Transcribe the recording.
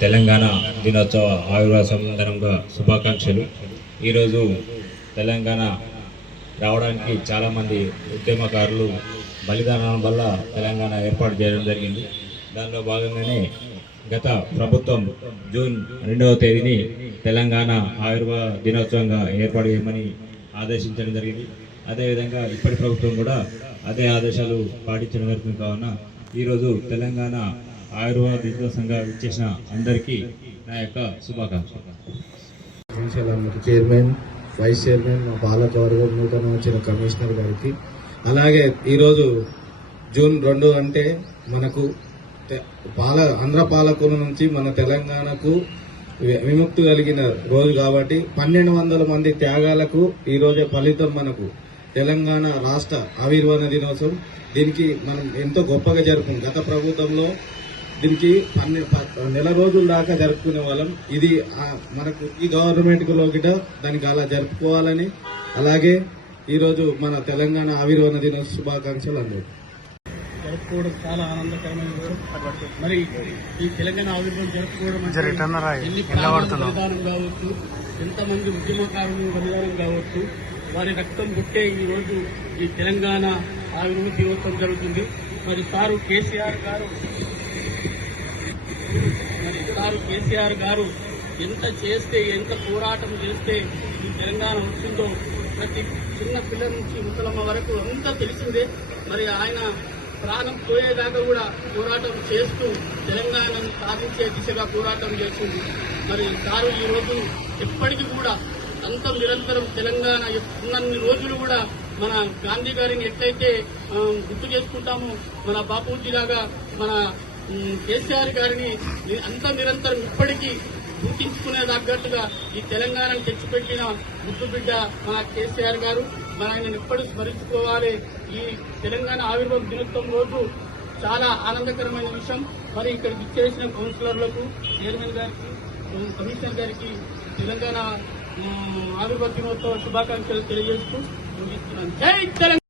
తెలంగాణ దినోత్సవ ఆవిర్భావ సందర్భంగా శుభాకాంక్షలు. ఈరోజు తెలంగాణ రావడానికి చాలామంది ఉద్యమకారులు బలిదానం వల్ల తెలంగాణ ఏర్పాటు చేయడం జరిగింది. దానిలో భాగంగానే గత ప్రభుత్వం జూన్ 2వ తేదీని తెలంగాణ ఆవిర్భావ దినోత్సవంగా ఏర్పాటు చేయమని ఆదేశించడం జరిగింది. అదేవిధంగా ఇప్పటి ప్రభుత్వం కూడా అదే ఆదేశాలు పాటించడం జరుగుతుంది. కావున ఈరోజు తెలంగాణ ఆయుర్వేద దినోత్సవంగా ఇచ్చేసిన అందరికీ నా యొక్క శుభాకాంక్షలు. చైర్మన్, వైస్ చైర్మన్, మా పాలకవర్గం, నూతన వచ్చిన కమిషనర్ గారికి, అలాగే ఈరోజు జూన్ 2 అంటే మనకు ఆంధ్ర పాలకుల నుంచి మన తెలంగాణకు విముక్తి కలిగిన రోజు కాబట్టి 1200 మంది త్యాగాలకు ఈరోజే ఫలితం మనకు తెలంగాణ రాష్ట్ర ఆవిర్భావ దినోత్సవం. దీనికి మనం ఎంతో గొప్పగా జరుపుకుంటాం. గత ప్రభుత్వంలో దీనికి 12 నెల రోజుల దాకా జరుపుకునే వాళ్ళం. ఇది మనకు ఈ గవర్నమెంట్ లో గిట దానికి అలా జరుపుకోవాలని, అలాగే ఈరోజు మన తెలంగాణ ఆవిర్భావ దినోత్సవ శుభాకాంక్షలు అందరూ జరుపుకోవడం చాలా ఆనందకరమైన విషయం. మరి ఈ తెలంగాణ ఆవిర్భావం జరుపుకోవడం ఎన్ని బలిదానం కావచ్చు, ఎంతమంది ఉద్యమకారులు బలిదానం కావచ్చు, వారి రక్తం పుట్టే ఈ రోజు ఈ తెలంగాణ ఆవిర్భావ దినోత్సవం జరుగుతుంది. మరి సారు కేసీఆర్ గారు ఎంత చేస్తే, ఎంత పోరాటం చేస్తే ఈ తెలంగాణ వచ్చిందో ప్రతి చిన్న పిల్లల నుంచి ముసలమ్మ వరకు అంతా తెలిసిందే. మరి ఆయన ప్రాణం పోయేదాకా కూడా పోరాటం చేస్తూ తెలంగాణను సాధించే దిశగా పోరాటం చేస్తుంది. మరి సారు ఈ రోజు ఎప్పటికీ కూడా అంత నిరంతరం తెలంగాణ ఉన్నన్ని రోజులు కూడా మన గాంధీ గారిని ఎట్లయితే గుర్తు చేసుకుంటామో, మన బాపూజీ లాగా మన కేసీఆర్ గారిని అంత నిరంతరం ఇప్పటికీ గుర్తించుకునే తగ్గట్టుగా ఈ తెలంగాణను తెచ్చిపెట్టిన ముద్దు బిడ్డ మన కేసీఆర్ గారు. మన ఆయన ఎప్పుడు స్మరించుకోవాలి. ఈ తెలంగాణ ఆవిర్భావ దినోత్సవం రోజు చాలా ఆనందకరమైన విషయం. మరి ఇక్కడికి ఇచ్చేసిన కౌన్సిలర్లకు, చైర్మన్ గారికి, కమిషనర్ గారికి తెలంగాణ ఆవిర్భావ దినోత్సవ శుభాకాంక్షలు తెలియజేస్తూ ముగిస్తున్నాను. జై తెలంగాణ.